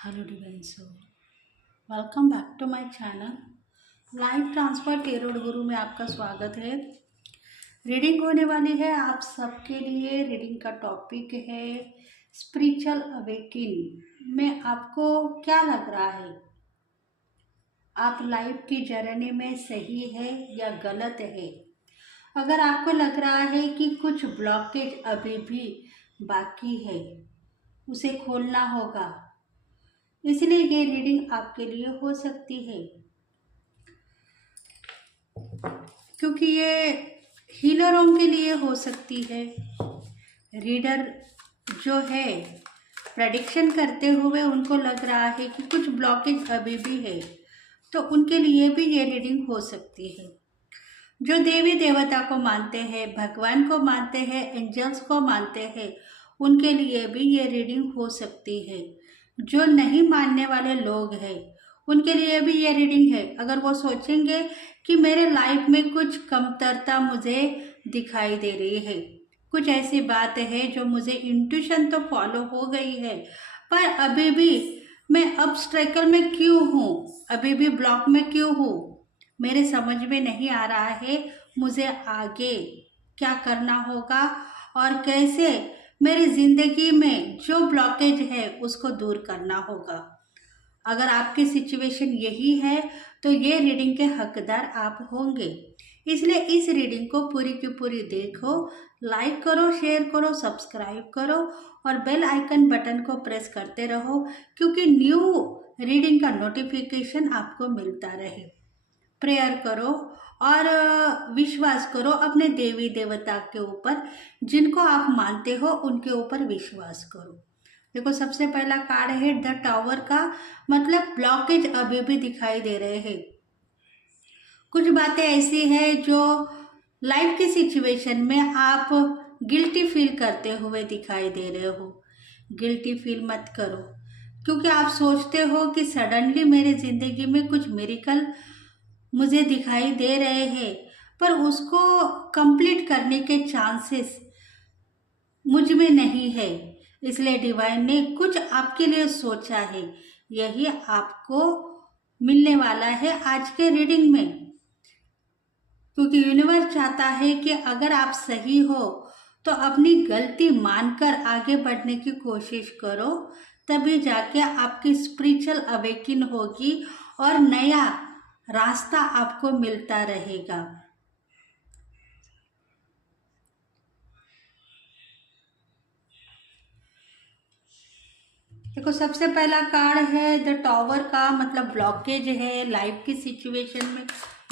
Hello divine soul, welcome back to my channel life transfer tarot guru में आपका स्वागत है। रीडिंग होने वाली है आप सबके लिए। रीडिंग का टॉपिक है स्पिरिचुअल अवेकिंग में आपको क्या लग रहा है, आप लाइफ की जर्नी में सही है या गलत है। अगर आपको लग रहा है कि कुछ ब्लॉकेज अभी भी बाकी है, उसे खोलना होगा, इसलिए ये रीडिंग आपके लिए हो सकती है। क्योंकि ये हीलरों के लिए हो सकती है। रीडर जो है प्रेडिक्शन करते हुए उनको लग रहा है कि कुछ ब्लॉकेज अभी भी है, तो उनके लिए भी ये रीडिंग हो सकती है। जो देवी देवता को मानते हैं, भगवान को मानते हैं, एंजल्स को मानते हैं, उनके लिए भी ये रीडिंग हो सकती है। जो नहीं मानने वाले लोग हैं उनके लिए भी ये रीडिंग है। अगर वो सोचेंगे कि मेरे लाइफ में कुछ कमतरता मुझे दिखाई दे रही है, कुछ ऐसी बात है जो मुझे इंट्यूशन तो फॉलो हो गई है, पर अभी भी मैं अब स्ट्रगल में क्यों हूँ, अभी भी ब्लॉक में क्यों हूँ, मेरे समझ में नहीं आ रहा है मुझे आगे क्या करना होगा और कैसे मेरी जिंदगी में जो ब्लॉकेज है उसको दूर करना होगा। अगर आपकी सिचुएशन यही है तो ये रीडिंग के हकदार आप होंगे। इसलिए इस रीडिंग को पूरी की पूरी देखो, लाइक करो, शेयर करो, सब्सक्राइब करो और बेल आइकन बटन को प्रेस करते रहो, क्योंकि न्यू रीडिंग का नोटिफिकेशन आपको मिलता रहे। प्रेयर करो और विश्वास करो अपने देवी देवता के ऊपर, जिनको आप मानते हो उनके ऊपर विश्वास करो। देखो, सबसे पहला कार्ड है द टावर का, मतलब ब्लॉकेज अभी भी दिखाई दे रहे हैं। कुछ बातें ऐसी है जो लाइफ की सिचुएशन में आप गिल्टी फील करते हुए दिखाई दे रहे हो। गिल्टी फील मत करो, क्योंकि आप सोचते हो कि सडनली मेरे जिंदगी में कुछ मिरेकल मुझे दिखाई दे रहे हैं, पर उसको कंप्लीट करने के चांसेस मुझ में नहीं है। इसलिए डिवाइन ने कुछ आपके लिए सोचा है, यही आपको मिलने वाला है आज के रीडिंग में। क्योंकि यूनिवर्स चाहता है कि अगर आप सही हो तो अपनी गलती मानकर आगे बढ़ने की कोशिश करो, तभी जाके आपकी स्पिरिचुअल अवेकिन होगी और नया रास्ता आपको मिलता रहेगा। देखो, सबसे पहला कार्ड है द टावर का, मतलब ब्लॉकेज है, लाइफ की सिचुएशन में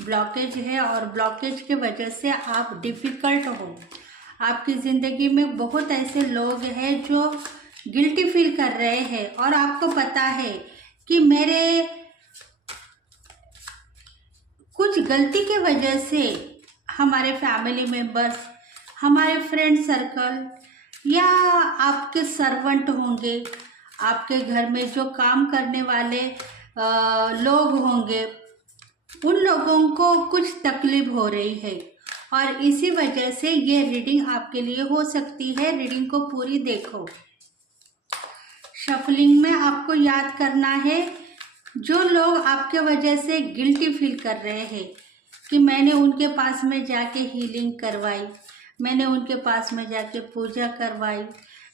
ब्लॉकेज है और ब्लॉकेज के वजह से आप डिफिकल्ट हो। आपकी ज़िंदगी में बहुत ऐसे लोग हैं जो गिल्टी फील कर रहे हैं और आपको पता है कि मेरे कुछ गलती के वजह से हमारे फैमिली मेंबर्स, हमारे फ्रेंड सर्कल या आपके सर्वेंट होंगे, आपके घर में जो काम करने वाले लोग होंगे, उन लोगों को कुछ तकलीफ हो रही है और इसी वजह से ये रीडिंग आपके लिए हो सकती है। रीडिंग को पूरी देखो। शफलिंग में आपको याद करना है जो लोग आपके वजह से गिल्टी फील कर रहे हैं कि मैंने उनके पास में जाके हीलिंग करवाई, मैंने उनके पास में जाके पूजा करवाई,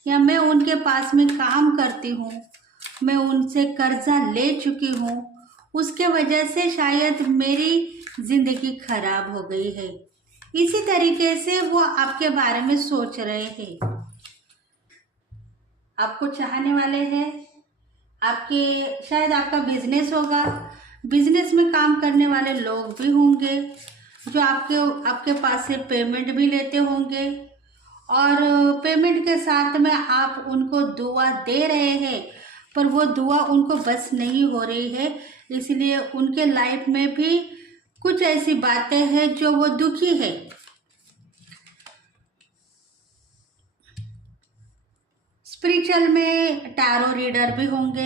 या मैं उनके पास में काम करती हूँ, मैं उनसे कर्जा ले चुकी हूँ, उसके वजह से शायद मेरी जिंदगी खराब हो गई है। इसी तरीके से वो आपके बारे में सोच रहे हैं, आपको चाहने वाले हैं। आपके शायद आपका बिजनेस होगा, बिजनेस में काम करने वाले लोग भी होंगे जो आपके पास से पेमेंट भी लेते होंगे और पेमेंट के साथ में आप उनको दुआ दे रहे हैं, पर वो दुआ उनको बस नहीं हो रही है। इसलिए उनके लाइफ में भी कुछ ऐसी बातें हैं जो वो दुखी है। स्पिरिचुअल में टैरो रीडर भी होंगे,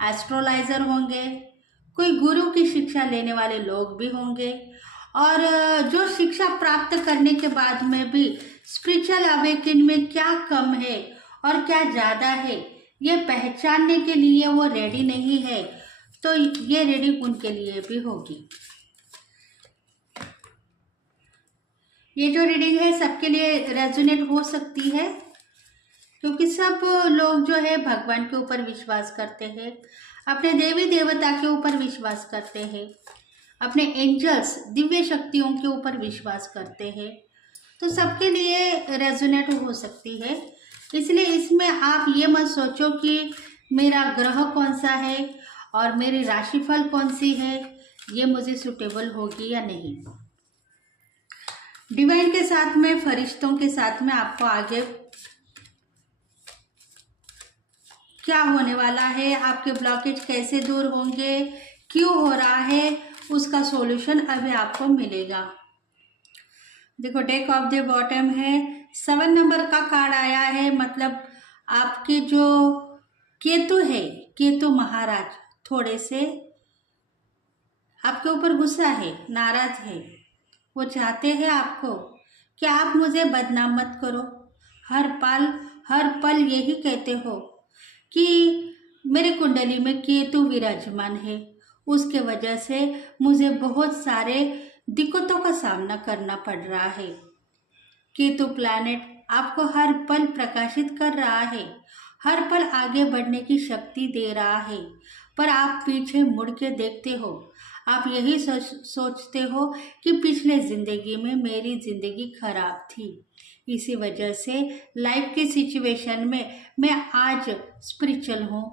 एस्ट्रोलाइजर होंगे, कोई गुरु की शिक्षा लेने वाले लोग भी होंगे और जो शिक्षा प्राप्त करने के बाद में भी स्पिरिचुअल अवेकन में क्या कम है और क्या ज़्यादा है, ये पहचानने के लिए वो रेडी नहीं है, तो ये रीडिंग उनके लिए भी होगी। ये जो रीडिंग है सबके लिए रेजोनेट हो सकती है, क्योंकि सब लोग जो है भगवान के ऊपर विश्वास करते हैं, अपने देवी देवता के ऊपर विश्वास करते हैं, अपने एंजल्स दिव्य शक्तियों के ऊपर विश्वास करते हैं, तो सबके लिए रेजोनेट हो सकती है। इसलिए इसमें आप ये मत सोचो कि मेरा ग्रह कौन सा है और मेरी राशिफल कौन सी है, ये मुझे सूटेबल होगी या नहीं। डिवाइन के साथ में, फरिश्तों के साथ में आपको आगे क्या होने वाला है, आपके ब्लॉकेज कैसे दूर होंगे, क्यों हो रहा है, उसका सॉल्यूशन अभी आपको मिलेगा। देखो डेक ऑफ द बॉटम है, 7 नंबर का कार्ड आया है, मतलब आपके जो केतु है, केतु महाराज थोड़े से आपके ऊपर गुस्सा है, नाराज है। वो चाहते हैं आपको कि आप मुझे बदनाम मत करो। हर पल यही कहते हो कि मेरे कुंडली में केतु विराजमान है, उसके वजह से मुझे बहुत सारे दिक्कतों का सामना करना पड़ रहा है। केतु प्लैनेट आपको हर पल प्रकाशित कर रहा है, हर पल आगे बढ़ने की शक्ति दे रहा है, पर आप पीछे मुड़ के देखते हो। आप यही सोचते हो कि पिछले ज़िंदगी में मेरी ज़िंदगी खराब थी, इसी वजह से लाइफ की सिचुएशन में मैं आज स्पिरिचुअल हूँ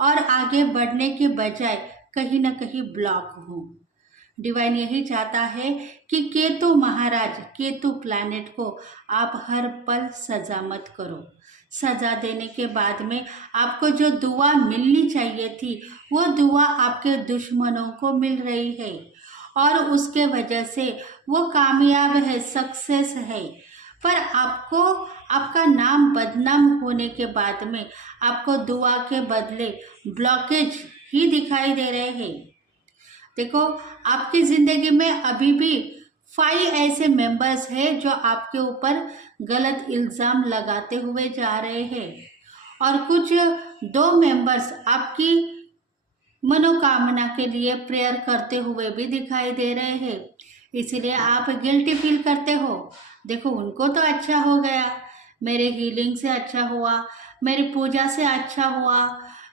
और आगे बढ़ने के बजाय कहीं ना कहीं ब्लॉक हूँ। डिवाइन यही चाहता है कि केतु महाराज, केतु प्लैनेट को आप हर पल सजा मत करो। सजा देने के बाद में आपको जो दुआ मिलनी चाहिए थी, वो दुआ आपके दुश्मनों को मिल रही है और उसके वजह से वो कामयाब है, सक्सेस है। पर आपको आपका नाम बदनाम होने के बाद में आपको दुआ के बदले ब्लॉकेज ही दिखाई दे रहे हैं। देखो आपकी ज़िंदगी में अभी भी 5 ऐसे मेंबर्स हैं जो आपके ऊपर गलत इल्ज़ाम लगाते हुए जा रहे हैं और कुछ 2 मेंबर्स आपकी मनोकामना के लिए प्रेयर करते हुए भी दिखाई दे रहे हैं। इसीलिए आप गिल्टी फील करते हो। देखो उनको तो अच्छा हो गया, मेरे हीलिंग से अच्छा हुआ, मेरी पूजा से अच्छा हुआ,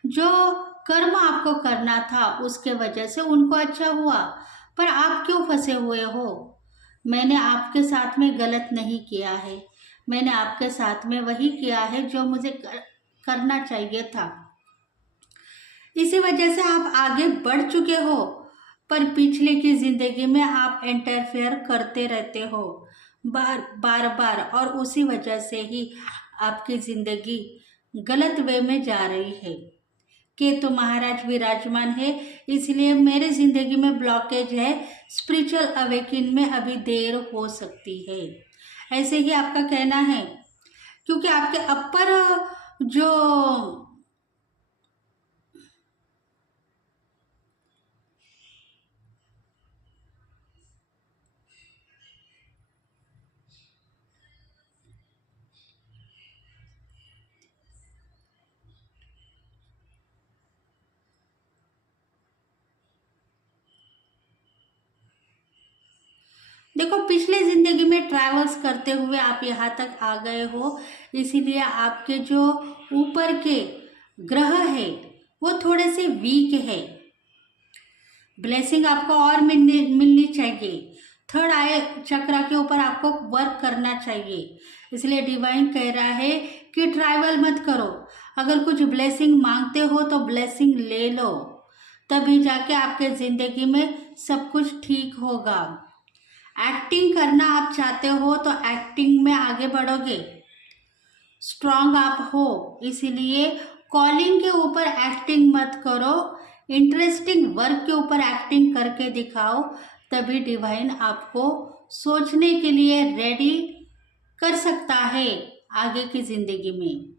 जो कर्म आपको करना था उसके वजह से उनको अच्छा हुआ, पर आप क्यों फंसे हुए हो? मैंने आपके साथ में गलत नहीं किया है, मैंने आपके साथ में वही किया है जो मुझे करना चाहिए था। इसी वजह से आप आगे बढ़ चुके हो, पर पिछले की ज़िंदगी में आप इंटरफेयर करते रहते हो बार, और उसी वजह से ही आपकी ज़िंदगी गलत वे में जा रही है। केतु महाराज विराजमान है, इसलिए मेरे ज़िंदगी में ब्लॉकेज है, स्पिरिचुअल अवेकिन में अभी देर हो सकती है, ऐसे ही आपका कहना है। क्योंकि आपके अपर जो देखो पिछले ज़िंदगी में ट्रैवल्स करते हुए आप यहाँ तक आ गए हो, इसीलिए आपके जो ऊपर के ग्रह है वो थोड़े से वीक है। ब्लेसिंग आपको और मिलनी चाहिए। 3rd आई चक्रा के ऊपर आपको वर्क करना चाहिए। इसलिए डिवाइन कह रहा है कि ट्रैवल मत करो। अगर कुछ ब्लेसिंग मांगते हो तो ब्लेसिंग ले लो, तभी जाके आपके ज़िंदगी में सब कुछ ठीक होगा। एक्टिंग करना आप चाहते हो तो एक्टिंग में आगे बढ़ोगे, स्ट्रांग आप हो, इसीलिए कॉलिंग के ऊपर एक्टिंग मत करो, इंटरेस्टिंग वर्क के ऊपर एक्टिंग करके दिखाओ, तभी डिवाइन आपको सोचने के लिए रेडी कर सकता है आगे की ज़िंदगी में।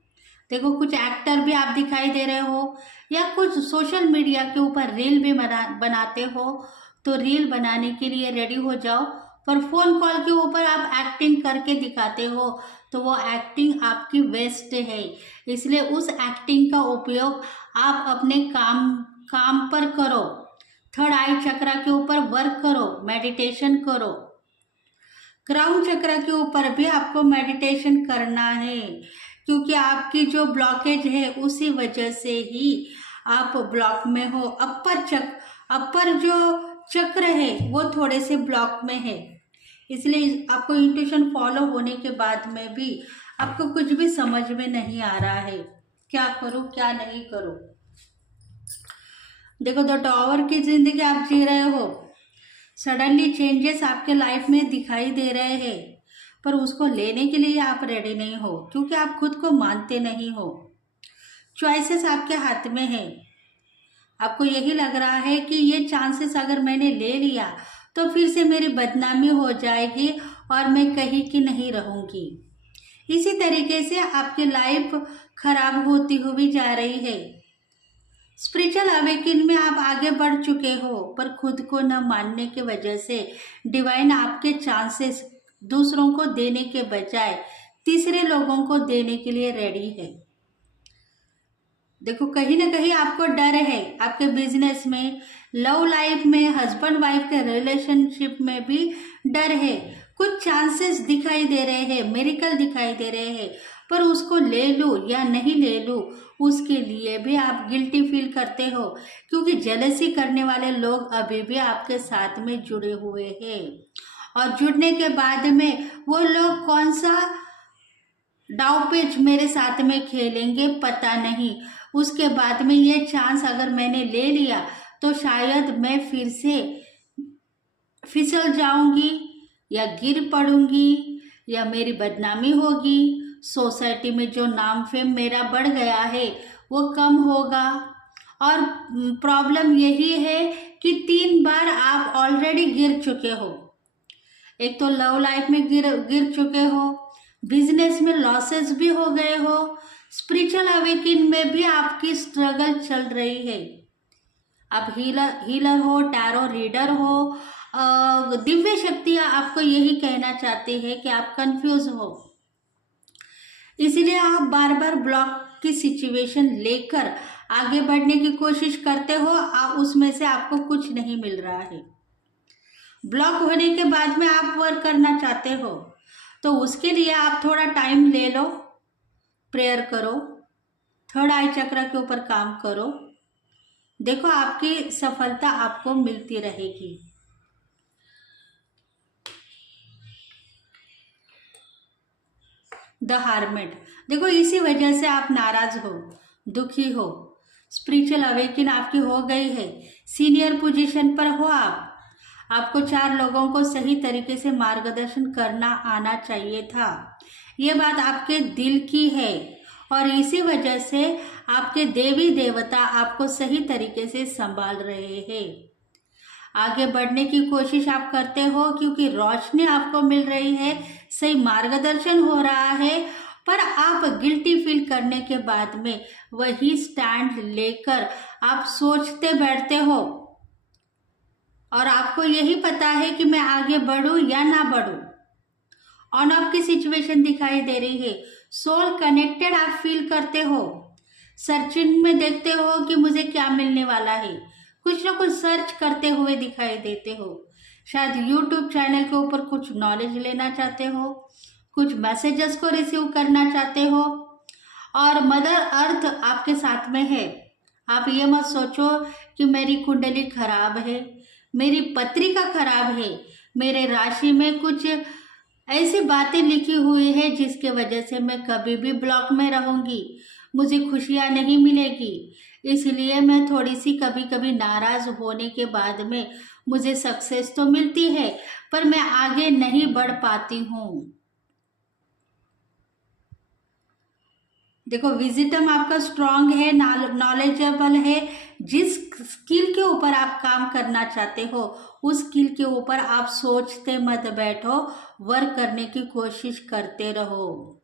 देखो कुछ एक्टर भी आप दिखाई दे रहे हो या कुछ सोशल मीडिया के ऊपर रील भी बनाते हो, तो रील बनाने के लिए रेडी हो जाओ, पर फ़ोन कॉल के ऊपर आप एक्टिंग करके दिखाते हो तो वो एक्टिंग आपकी वेस्ट है। इसलिए उस एक्टिंग का उपयोग आप अपने काम पर करो। थर्ड आई चक्रा के ऊपर वर्क करो, मेडिटेशन करो। क्राउन चक्रा के ऊपर भी आपको मेडिटेशन करना है, क्योंकि आपकी जो ब्लॉकेज है उसी वजह से ही आप ब्लॉक में हो। अपर जो चक्र है वो थोड़े से ब्लॉक में है, इसलिए आपको इंट्यूशन फॉलो होने के बाद में भी आपको कुछ भी समझ में नहीं आ रहा है, क्या करूं क्या नहीं करूं। देखो, द टॉवर की जिंदगी आप जी रहे हो, सडनली चेंजेस आपके लाइफ में दिखाई दे रहे हैं, पर उसको लेने के लिए आप रेडी नहीं हो, क्योंकि आप खुद को मानते नहीं हो। चॉइसेस आपके हाथ में है। आपको यही लग रहा है कि ये चांसेस अगर मैंने ले लिया तो फिर से मेरी बदनामी हो जाएगी और मैं कहीं की नहीं रहूंगी। इसी तरीके से आपकी लाइफ खराब होती हुई जा रही है। स्पिरिचुअल अवेकन में आप आगे बढ़ चुके हो, पर खुद को न मानने की वजह से डिवाइन आपके चांसेस दूसरों को देने के बजाय तीसरे लोगों को देने के लिए रेडी है। देखो, कहीं ना कहीं आपको डर है, आपके बिजनेस में, लव लाइफ में, हस्बैंड वाइफ के रिलेशनशिप में भी डर है। कुछ चांसेस दिखाई दे रहे हैं, मिरेकल दिखाई दे रहे हैं, पर उसको ले लूं या नहीं ले लूं उसके लिए भी आप गिल्टी फील करते हो, क्योंकि जेलसी करने वाले लोग अभी भी आपके साथ में जुड़े हुए हैं। और जुड़ने के बाद में वो लोग कौन सा दाव पेच मेरे साथ में खेलेंगे पता नहीं। उसके बाद में ये चांस अगर मैंने ले लिया तो शायद मैं फिर से फिसल जाऊंगी या गिर पड़ूंगी या मेरी बदनामी होगी। सोसाइटी में जो नाम फेम मेरा बढ़ गया है वो कम होगा। और प्रॉब्लम यही है कि 3 बार आप ऑलरेडी गिर चुके हो। एक तो लव लाइफ में गिर चुके हो, बिजनेस में लॉसेस भी हो गए हो, स्पिरिचुअल अवेकन में भी आपकी स्ट्रगल चल रही है। आप हीलर हो, टैरो रीडर हो, दिव्य शक्तियां आपको यही कहना चाहती है कि आप कंफ्यूज हो, इसलिए आप बार बार ब्लॉक की सिचुएशन लेकर आगे बढ़ने की कोशिश करते हो। उसमें से आपको कुछ नहीं मिल रहा है। ब्लॉक होने के बाद में आप वर्क करना चाहते हो, तो उसके लिए आप थोड़ा टाइम ले लो, प्रेयर करो, थर्ड आई चक्र के ऊपर काम करो। देखो, आपकी सफलता आपको मिलती रहेगी। द हार्मिट, देखो, इसी वजह से आप नाराज हो, दुखी हो। स्पिरिचुअल अवेकन आपकी हो गई है, सीनियर पोजीशन पर हो आपको 4 लोगों को सही तरीके से मार्गदर्शन करना आना चाहिए था। ये बात आपके दिल की है और इसी वजह से आपके देवी देवता आपको सही तरीके से संभाल रहे हैं। आगे बढ़ने की कोशिश आप करते हो क्योंकि रोशनी आपको मिल रही है, सही मार्गदर्शन हो रहा है, पर आप गिल्टी फील करने के बाद में वही स्टैंड लेकर आप सोचते बैठते हो और आपको यही पता है कि मैं आगे बढ़ूं या ना बढ़ूं। ऑन ऑफ की सिचुएशन दिखाई दे रही है, सोल कनेक्टेड आप फील करते हो, सर्चिंग में देखते हो कि मुझे क्या मिलने वाला है, कुछ ना कुछ सर्च करते हुए दिखाई देते हो। शायद यूट्यूब चैनल के ऊपर कुछ नॉलेज लेना चाहते हो, कुछ मैसेजेस को रिसीव करना चाहते हो और मदर अर्थ आपके साथ में है। आप ये मत सोचो कि मेरी कुंडली खराब है, मेरी पत्रिका खराब है, मेरे राशि में कुछ ऐसी बातें लिखी हुई है जिसके वजह से मैं कभी भी ब्लॉक में रहूंगी, मुझे खुशियां नहीं मिलेगी, इसलिए मैं थोड़ी सी कभी कभी नाराज होने के बाद में मुझे सक्सेस तो मिलती है पर मैं आगे नहीं बढ़ पाती हूँ। देखो, विजिटम आपका स्ट्रांग है, नॉलेजेबल है। जिस स्किल के ऊपर आप काम करना चाहते हो उस स्किल के ऊपर आप सोचते मत बैठो, वर्क करने की कोशिश करते रहो।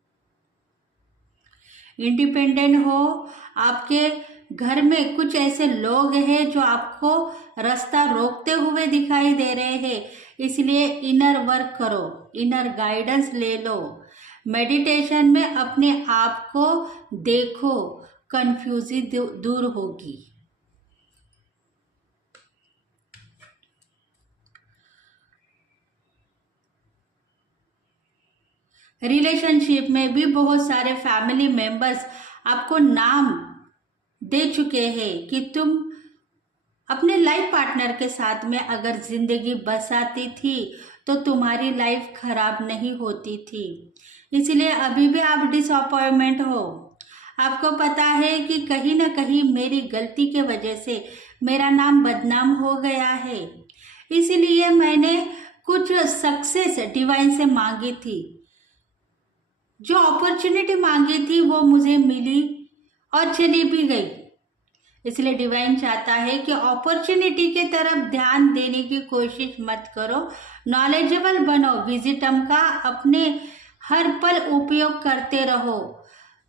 इंडिपेंडेंट हो। आपके घर में कुछ ऐसे लोग हैं जो आपको रास्ता रोकते हुए दिखाई दे रहे हैं, इसलिए इनर वर्क करो, इनर गाइडेंस ले लो, मेडिटेशन में अपने आप को देखो, कंफ्यूजी दूर होगी। रिलेशनशिप में भी बहुत सारे फैमिली मेंबर्स आपको नाम दे चुके हैं कि तुम अपने लाइफ पार्टनर के साथ में अगर जिंदगी बसाती थी तो तुम्हारी लाइफ खराब नहीं होती थी, इसलिए अभी भी आप डिसअपॉइंटमेंट हो। आपको पता है कि कहीं ना कहीं मेरी गलती के वजह से मेरा नाम बदनाम हो गया है, इसलिए मैंने कुछ सक्सेस डिवाइन से मांगी थी, जो अपॉर्चुनिटी मांगी थी वो मुझे मिली और चली भी गई। इसलिए डिवाइन चाहता है कि अपॉर्चुनिटी के तरफ ध्यान देने की कोशिश मत करो, नॉलेजेबल बनो, विजिटम का अपने हर पल उपयोग करते रहो।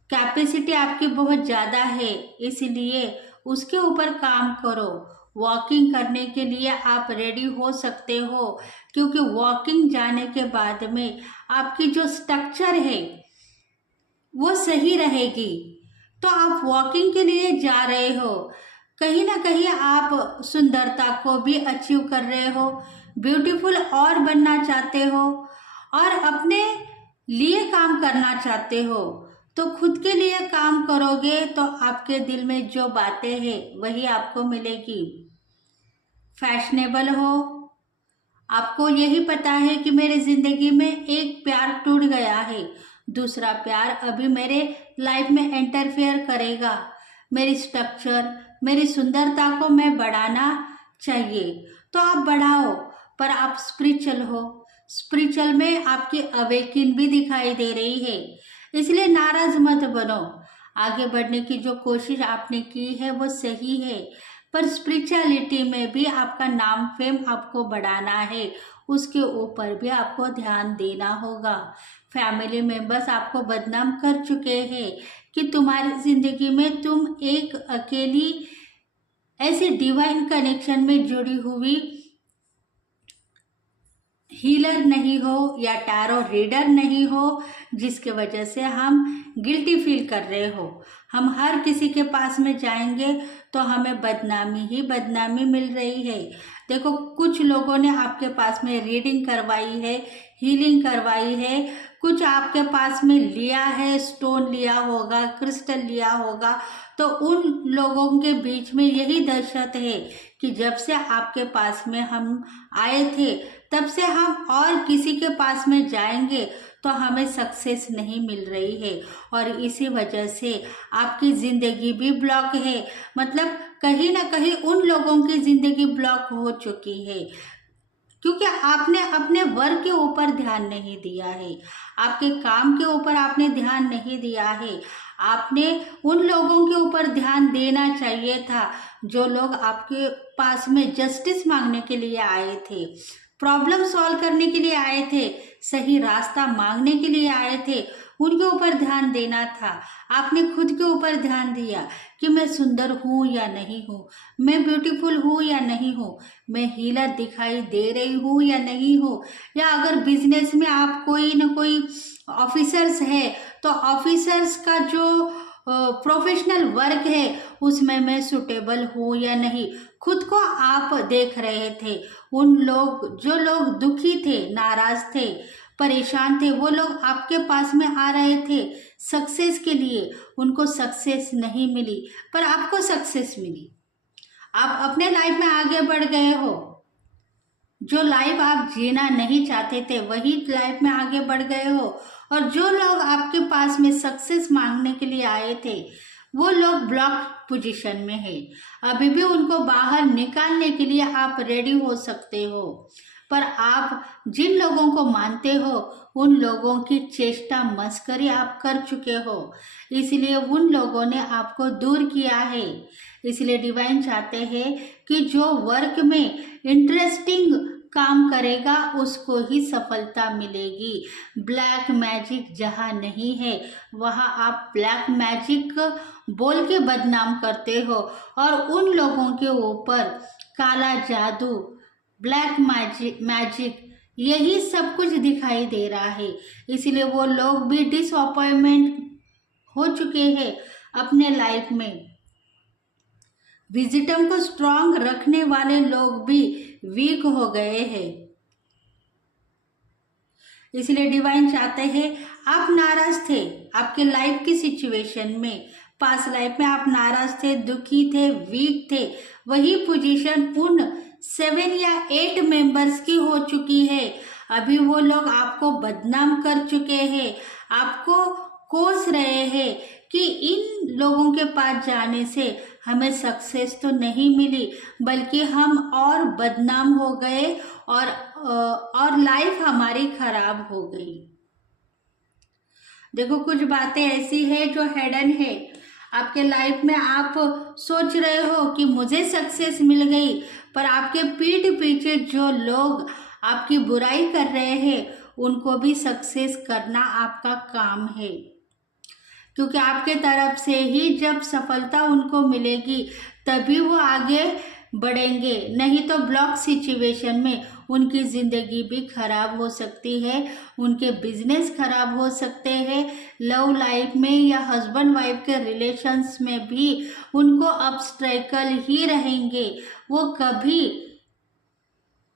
कैपेसिटी आपकी बहुत ज़्यादा है, इसलिए उसके ऊपर काम करो। वॉकिंग करने के लिए आप रेडी हो सकते हो, क्योंकि वॉकिंग जाने के बाद में आपकी जो स्ट्रक्चर है वो सही रहेगी। तो आप वॉकिंग के लिए जा रहे हो, कहीं ना कहीं आप सुंदरता को भी अचीव कर रहे हो, ब्यूटीफुल और बनना चाहते हो और अपने लिए काम करना चाहते हो। तो खुद के लिए काम करोगे तो आपके दिल में जो बातें हैं वही आपको मिलेगी। फैशनेबल हो, आपको यही पता है कि मेरे जिंदगी में एक प्यार टूट गया है, दूसरा प्यार अभी मेरे लाइफ में इंटरफेयर करेगा, मेरी स्ट्रक्चर, मेरी सुंदरता को मैं बढ़ाना चाहिए। तो आप बढ़ाओ, पर आप स्पिरिचुअल हो, स्पिरिचुअल में आपकी अवेकिन भी दिखाई दे रही है, इसलिए नाराज मत बनो। आगे बढ़ने की जो कोशिश आपने की है वो सही है, पर स्पिरिचुअलिटी में भी आपका नाम फेम आपको बढ़ाना है, उसके ऊपर भी आपको ध्यान देना होगा। फैमिली मेंबर्स आपको बदनाम कर चुके हैं कि तुम्हारी जिंदगी में तुम एक अकेली ऐसी डिवाइन कनेक्शन में जुड़ी हुई हीलर नहीं हो या टैरो रीडर नहीं हो, जिसके वजह से हम गिल्टी फील कर रहे हो। हम हर किसी के पास में जाएंगे तो हमें बदनामी ही बदनामी मिल रही है। देखो, कुछ लोगों ने आपके पास में रीडिंग करवाई है, हीलिंग करवाई है, कुछ आपके पास में लिया है, स्टोन लिया होगा, क्रिस्टल लिया होगा, तो उन लोगों के बीच में यही दहशत है कि जब से आपके पास में हम आए थे तब से हम और किसी के पास में जाएंगे तो हमें सक्सेस नहीं मिल रही है, और इसी वजह से आपकी ज़िंदगी भी ब्लॉक है। मतलब कहीं ना कहीं उन लोगों की ज़िंदगी ब्लॉक हो चुकी है, क्योंकि आपने अपने वर्क के ऊपर ध्यान नहीं दिया है, आपके काम के ऊपर आपने ध्यान नहीं दिया है। आपने उन लोगों के ऊपर ध्यान देना चाहिए था जो लोग आपके पास में जस्टिस मांगने के लिए आए थे, प्रॉब्लम सॉल्व करने के लिए आए थे, सही रास्ता मांगने के लिए आए थे, उनके ऊपर ध्यान देना था। आपने खुद के ऊपर ध्यान दिया कि मैं सुंदर हूँ या नहीं हूँ, मैं ब्यूटीफुल हूँ या नहीं हूँ, मैं हीलर दिखाई दे रही हूँ या नहीं हूँ। या अगर बिजनेस में आप कोई न कोई ऑफिसर्स है तो ऑफिसर्स का जो प्रोफेशनल वर्क है उसमें मैं सुटेबल हूँ या नहीं, खुद को आप देख रहे थे। उन लोग जो लोग दुखी थे, नाराज थे, परेशान थे, वो लोग आपके पास में आ रहे थे सक्सेस के लिए, उनको सक्सेस नहीं मिली, पर आपको सक्सेस मिली। आप अपने लाइफ में आगे बढ़ गए हो, जो लाइफ आप जीना नहीं चाहते थे वही लाइफ में आगे बढ़ गए हो, और जो लोग आपके पास में सक्सेस मांगने के लिए आए थे वो लोग ब्लॉक पोजीशन में है। अभी भी उनको बाहर निकालने के लिए आप रेडी हो सकते हो, पर आप जिन लोगों को मानते हो उन लोगों की चेष्टा मस्करी आप कर चुके हो, इसलिए उन लोगों ने आपको दूर किया है। इसलिए डिवाइन चाहते हैं कि जो वर्क में इंटरेस्टिंग काम करेगा उसको ही सफलता मिलेगी। ब्लैक मैजिक जहाँ नहीं है वहाँ आप ब्लैक मैजिक बोल के बदनाम करते हो, और उन लोगों के ऊपर काला जादू, ब्लैक मैजिक यही सब कुछ दिखाई दे रहा है। इसलिए वो लोग भी डिसअपॉइंटमेंट हो चुके हैं अपने लाइफ में। विजडम को स्ट्रांग रखने वाले लोग भी वीक हो गए हैं। इसलिए डिवाइन चाहते हैं, आप नाराज थे आपके लाइफ की सिचुएशन में, पास लाइफ में आप नाराज थे, दुखी थे, वीक थे। वही पोजीशन उन 7 या 8 मेंबर्स की हो चुकी है। अभी वो लोग आपको बदनाम कर चुके हैं, आपको कोस रहे हैं कि इन लोगों के पास जाने से हमें सक्सेस तो नहीं मिली, बल्कि हम और बदनाम हो गए और लाइफ हमारी खराब हो गई। देखो, कुछ बातें ऐसी है जो हिडन है आपके लाइफ में। आप सोच रहे हो कि मुझे सक्सेस मिल गई, पर आपके पीठ पीछे जो लोग आपकी बुराई कर रहे हैं उनको भी सक्सेस करना आपका काम है, क्योंकि आपके तरफ से ही जब सफलता उनको मिलेगी तभी वो आगे बढ़ेंगे। नहीं तो ब्लॉक सिचुएशन में उनकी ज़िंदगी भी खराब हो सकती है, उनके बिजनेस खराब हो सकते हैं, लव लाइफ में या हस्बैंड वाइफ के रिलेशंस में भी उनको ऑब्स्टेकल ही रहेंगे। वो कभी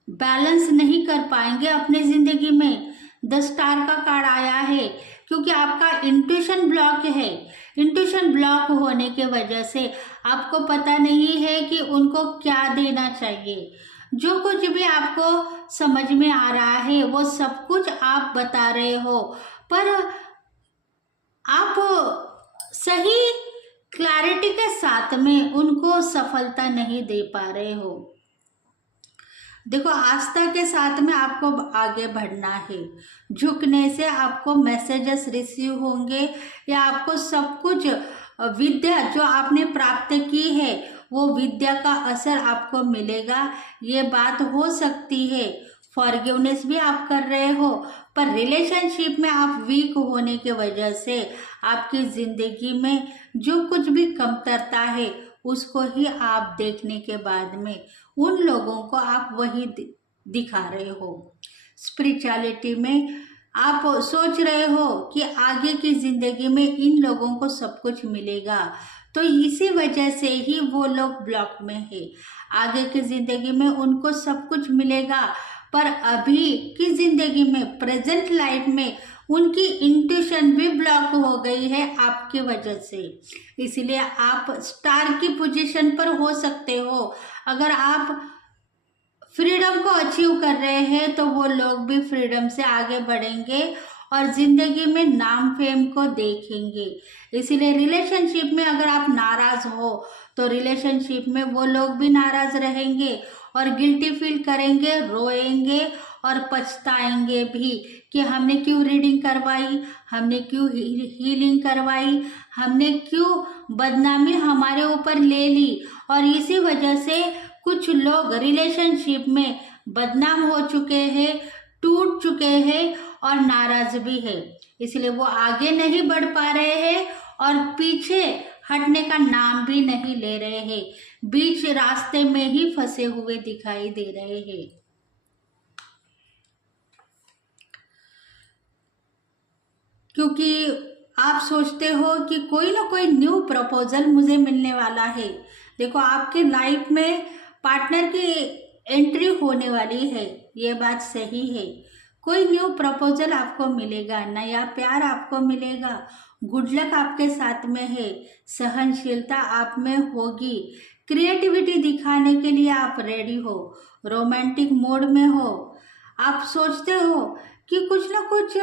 बैलेंस नहीं कर पाएंगे अपने ज़िंदगी में। 10 स्टार का कार्ड आया है क्योंकि आपका इंट्यूशन ब्लॉक है। इंट्यूशन ब्लॉक होने के वजह से आपको पता नहीं है कि उनको क्या देना चाहिए। जो कुछ भी आपको समझ में आ रहा है वो सब कुछ आप बता रहे हो, पर आप सही क्लैरिटी के साथ में उनको सफलता नहीं दे पा रहे हो। देखो, आस्था के साथ में आपको आगे बढ़ना है। झुकने से आपको मैसेजेस रिसीव होंगे या आपको सब कुछ विद्या जो आपने प्राप्त की है वो विद्या का असर आपको मिलेगा। ये बात हो सकती है। फॉरगिवनेस भी आप कर रहे हो, पर रिलेशनशिप में आप वीक होने की वजह से आपकी ज़िंदगी में जो कुछ भी कमतरता है उसको ही आप देखने के बाद में उन लोगों को आप वही दिखा रहे हो। स्पिरिचुअलिटी में आप सोच रहे हो कि आगे की ज़िंदगी में इन लोगों को सब कुछ मिलेगा, तो इसी वजह से ही वो लोग ब्लॉक में है। आगे की ज़िंदगी में उनको सब कुछ मिलेगा, पर अभी की ज़िंदगी में, प्रेजेंट लाइफ में उनकी इंट्यूशन भी ब्लॉक हो गई है आपकी वजह से। इसलिए आप स्टार की पोजीशन पर हो सकते हो। अगर आप फ्रीडम को अचीव कर रहे हैं तो वो लोग भी फ्रीडम से आगे बढ़ेंगे और ज़िंदगी में नाम फेम को देखेंगे। इसीलिए रिलेशनशिप में अगर आप नाराज़ हो तो रिलेशनशिप में वो लोग भी नाराज़ रहेंगे और गिल्टी फील करेंगे, रोएंगे और पछताएंगे भी कि हमने क्यों रीडिंग करवाई, हमने क्यों हीलिंग करवाई, हमने क्यों बदनामी हमारे ऊपर ले ली। और इसी वजह से कुछ लोग रिलेशनशिप में बदनाम हो चुके हैं, टूट चुके हैं और नाराज भी है। इसलिए वो आगे नहीं बढ़ पा रहे हैं और पीछे हटने का नाम भी नहीं ले रहे हैं, बीच रास्ते में ही फंसे हुए दिखाई दे रहे हैं। क्योंकि आप सोचते हो कि कोई ना कोई न्यू प्रपोजल मुझे मिलने वाला है। देखो, आपके लाइफ में पार्टनर की एंट्री होने वाली है, ये बात सही है। कोई न्यू प्रपोजल आपको मिलेगा, नया प्यार आपको मिलेगा, गुड लक आपके साथ में है, सहनशीलता आप में होगी, क्रिएटिविटी दिखाने के लिए आप रेडी हो, रोमांटिक मोड में हो। आप सोचते हो कि कुछ ना कुछ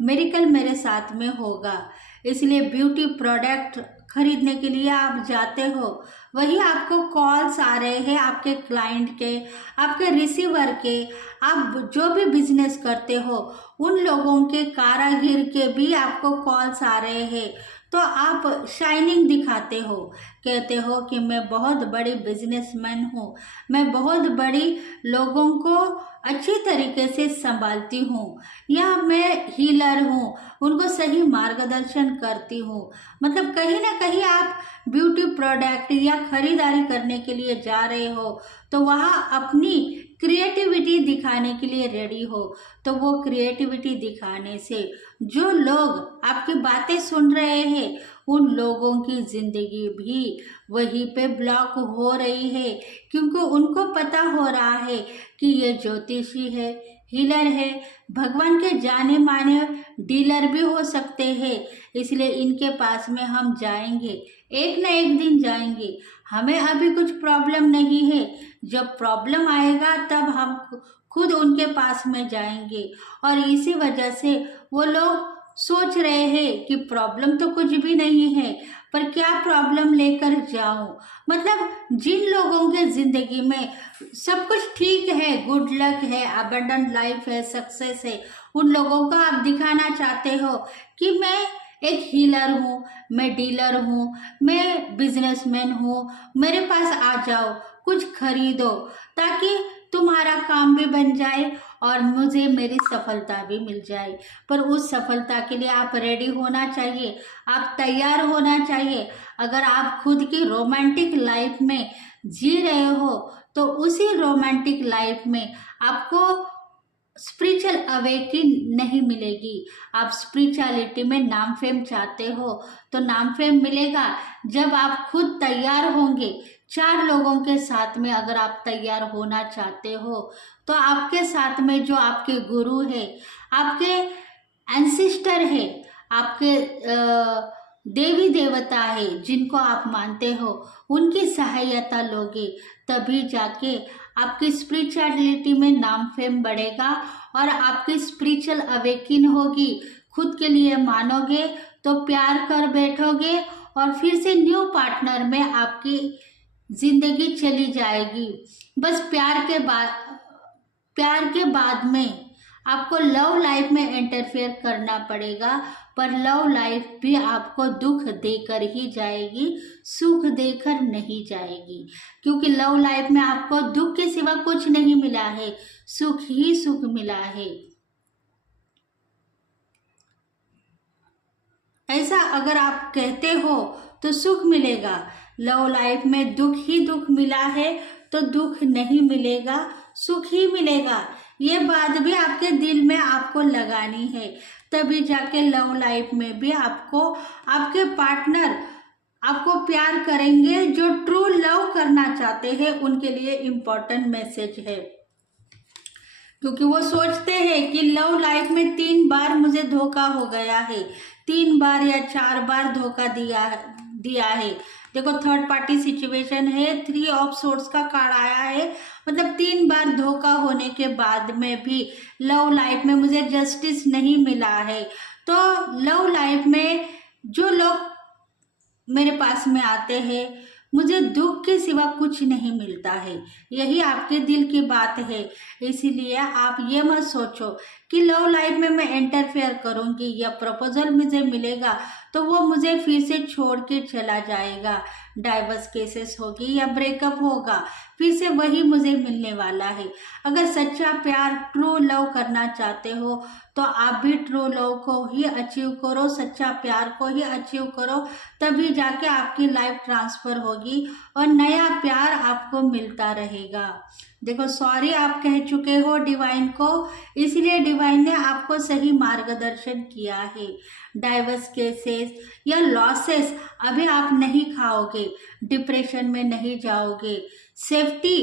मिरेकल मेरे साथ में होगा, इसलिए ब्यूटी प्रोडक्ट खरीदने के लिए आप जाते हो। वही आपको कॉल्स आ रहे हैं आपके क्लाइंट के, आपके रिसीवर के, आप जो भी बिजनेस करते हो उन लोगों के, कारागिर के भी आपको कॉल्स आ रहे हैं। तो आप शाइनिंग दिखाते हो, कहते हो कि मैं बहुत बड़ी बिजनेसमैन हूँ, मैं बहुत बड़ी लोगों को अच्छी तरीके से संभालती हूँ, या मैं हीलर हूँ, उनको सही मार्गदर्शन करती हूँ। मतलब कहीं ना कहीं आप ब्यूटी प्रोडक्ट या खरीदारी करने के लिए जा रहे हो, तो वहाँ अपनी क्रिएटिविटी दिखाने के लिए रेडी हो, तो वो क्रिएटिविटी दिखाने से जो लोग आपकी बातें सुन रहे हैं उन लोगों की जिंदगी भी वहीं पे ब्लॉक हो रही है, क्योंकि उनको पता हो रहा है कि ये ज्योतिषी है, हीलर है, भगवान के जाने माने डीलर भी हो सकते हैं, इसलिए इनके पास में हम जाएंगे, एक ना एक दिन जाएंगे। हमें अभी कुछ प्रॉब्लम नहीं है, जब प्रॉब्लम आएगा तब हम खुद उनके पास में जाएंगे। और इसी वजह से वो लोग सोच रहे हैं कि प्रॉब्लम तो कुछ भी नहीं है, पर क्या प्रॉब्लम लेकर जाऊं। मतलब जिन लोगों के जिंदगी में सब कुछ ठीक है, गुड लक है, अबंडेंट लाइफ है, सक्सेस है, उन लोगों को आप दिखाना चाहते हो कि मैं एक हीलर हूँ, मैं डीलर हूँ, मैं बिजनेसमैन हूँ, मेरे पास आ जाओ, कुछ खरीदो, ताकि तुम्हारा काम भी बन जाए और मुझे मेरी सफलता भी मिल जाए। पर उस सफलता के लिए आप रेडी होना चाहिए, आप तैयार होना चाहिए। अगर आप खुद की रोमांटिक लाइफ में जी रहे हो तो उसी रोमांटिक लाइफ में आपको स्पिरिचुअल अवेकिंग नहीं मिलेगी। आप स्पिरिचुअलिटी में नाम फेम चाहते हो तो नाम फेम मिलेगा जब आप खुद तैयार होंगे। 4 लोगों के साथ में अगर आप तैयार होना चाहते हो तो आपके साथ में जो आपके गुरु है, आपके एंसिस्टर है, आपके देवी देवता है जिनको आप मानते हो, उनकी सहायता लोगे, तभी जाके आपकी स्पिरिचुअलिटी में नाम फेम बढ़ेगा और आपकी स्पिरिचुअल अवेकिन होगी। खुद के लिए मानोगे तो प्यार कर बैठोगे और फिर से न्यू पार्टनर में आपकी जिंदगी चली जाएगी। बस प्यार के बाद में आपको लव लाइफ में इंटरफेयर करना पड़ेगा, पर लव लाइफ भी आपको दुख देकर ही जाएगी, सुख देकर नहीं जाएगी। क्योंकि लव लाइफ में आपको दुख के सिवा कुछ नहीं मिला है, सुख ही सुख मिला है। ऐसा अगर आप कहते हो तो सुख मिलेगा, लव लाइफ में दुख ही दुख मिला है तो दुख नहीं मिलेगा, सुख ही मिलेगा। ये बात भी आपके दिल में आपको लगानी है, तभी जाके लव लाइफ में भी आपको आपके पार्टनर आपको प्यार करेंगे। जो ट्रू लव करना चाहते हैं उनके लिए इम्पोर्टेंट मैसेज है, क्योंकि वो सोचते हैं कि लव लाइफ में 3 बार मुझे धोखा हो गया है, 3 बार या 4 बार धोखा दिया है। देखो थर्ड पार्टी सिचुएशन है, 3 ऑफ सोर्ड्स का कार्ड आया है, मतलब 3 बार धोखा होने के बाद में भी लव लाइफ में मुझे जस्टिस नहीं मिला है। तो लव लाइफ में जो लोग मेरे पास में आते हैं, मुझे दुख के सिवा कुछ नहीं मिलता है, यही आपके दिल की बात है। इसीलिए आप ये मत सोचो कि लव लाइफ में मैं इंटरफेयर करूंगी या प्रपोजल मुझे मिलेगा तो वो मुझे फिर से छोड़ के चला जाएगा, डाइवर्स केसेस होगी या ब्रेकअप होगा, फिर से वही मुझे मिलने वाला है। अगर सच्चा प्यार ट्रू लव करना चाहते हो तो आप भी ट्रू लव को ही अचीव करो, सच्चा प्यार को ही अचीव करो, तभी जाके आपकी लाइफ ट्रांसफर होगी और नया प्यार आपको मिलता रहेगा। देखो सॉरी आप कह चुके हो डिवाइन को, इसलिए डिवाइन ने आपको सही मार्गदर्शन किया है। डाइवर्स केसेस या लॉसेस अभी आप नहीं खाओगे, डिप्रेशन में नहीं जाओगे। सेफ्टी